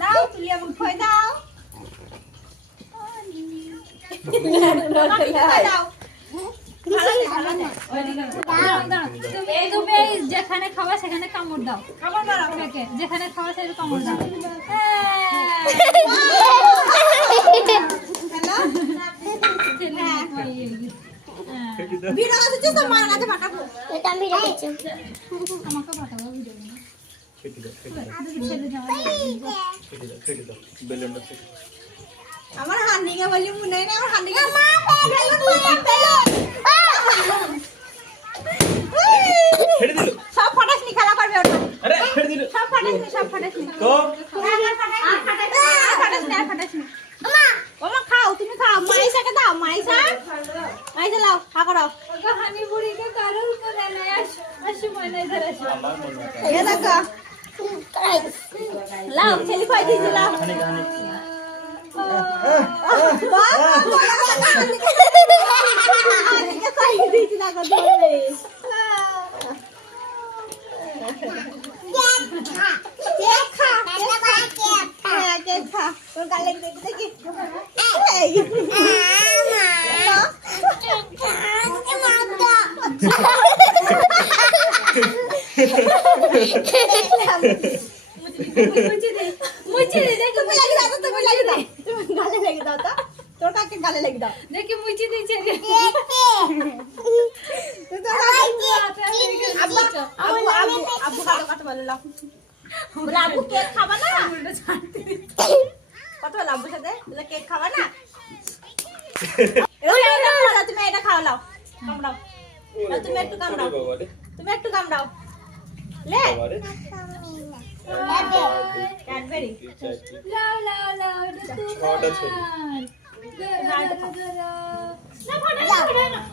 দাও তুলিয়া মুখ খই দাও দাও যেখানে খাওয়া সেখানে কামড় দাও যেখানে খাওয়া সেখানে কামড় দাও আমাকে পাঠাবো আমার হান্ডিকে বলি মনে হয় না আমার হান্ডিকে সব ফাটাসনি খেলা করবে ওটা সব ফাটাসনি ফাটাসনি ওমা খাও তুমি খাও মাইসাকে দাও মাইসা লাও খা করো হানি বুড়িকে কারো করে নেই আসি মনে ধরে এ দেখো লাও ছেলে খাই দিছি লাও গালে লেগে দাও দেখি মুচি দিচ্ছে আব্বু কত বলে লাও আব্বু কেক খাবা না কত বলে আব্বুর সাথে কেক খাবা না তুমি এটা খাও লাও কামড়াও তুমি একটু কামড়াও লে ক্যাডবেরি লাও লাও লাও ছটা ছিল না ফাটা না